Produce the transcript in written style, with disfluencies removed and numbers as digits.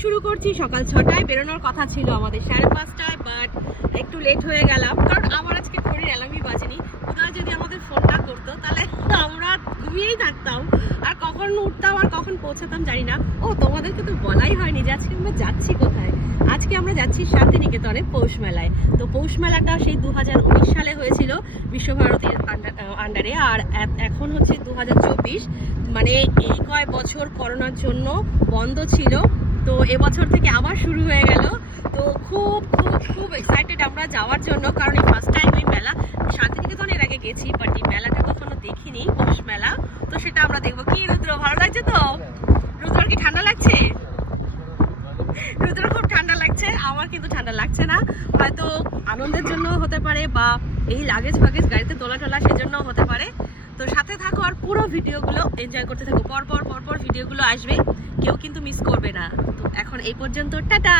শুরু করছি সকাল 6টায়। বেরোনোর কথা ছিল আমাদের 5:30টায়, বাট একটু লেট হয়ে গেলাম কারণ আমার আজকে ফোনের অ্যালার্মই বাজেনি। উদয় যদি আমাদের ফোনটা করতো তাহলে আমরা ঘুমিয়েই থাকতাম, আর কখন উঠতাম আর কখন পৌঁছাতাম জানি না। ও তোমাদেরকে তো বলাই হয়নি যে আজকে আমরা যাচ্ছি কোথায়। আজকে আমরা যাচ্ছি শান্তিনিকেতনে পৌষ মেলায়। তো পৌষ মেলাটা সেই 2019 সালে হয়েছিল বিশ্বভারতীর আন্ডারে, আর এখন হচ্ছে 2024। মানে এই কয় বছর করোনার জন্য বন্ধ ছিল, তো এবছর থেকে আবার শুরু হয়ে গেল। তো খুব খুব খুব এক্সাইটেড আমরা যাওয়ার জন্য, কারণ এই ফার্স্ট টাইম এই মেলা। শান্তিনিকেতনের আগে গেছি, বাট এই মেলাটা কখনো দেখিনি, পৌষ মেলা। তো সেটা আমরা দেখবো। কি রুদ্র, ভালো লাগছে তো? রুদ্র কি ঠান্ডা লাগছে? রুদ্র খুব ঠান্ডা লাগছে, আমার কিন্তু ঠান্ডা লাগছে না। হয়তো আনন্দের জন্য হতে পারে, বা এই লাগেজ ফাগেজ গাড়িতে তোলা টোলা সেজন্য হতে পারে। তো সাথে থাকো আর পুরো ভিডিওগুলো এনজয় করতে থাকো। পরপর ভিডিওগুলো আসবে, কেউ কিন্তু মিস করবে না। তো এখন এই পর্যন্ত, টাটা।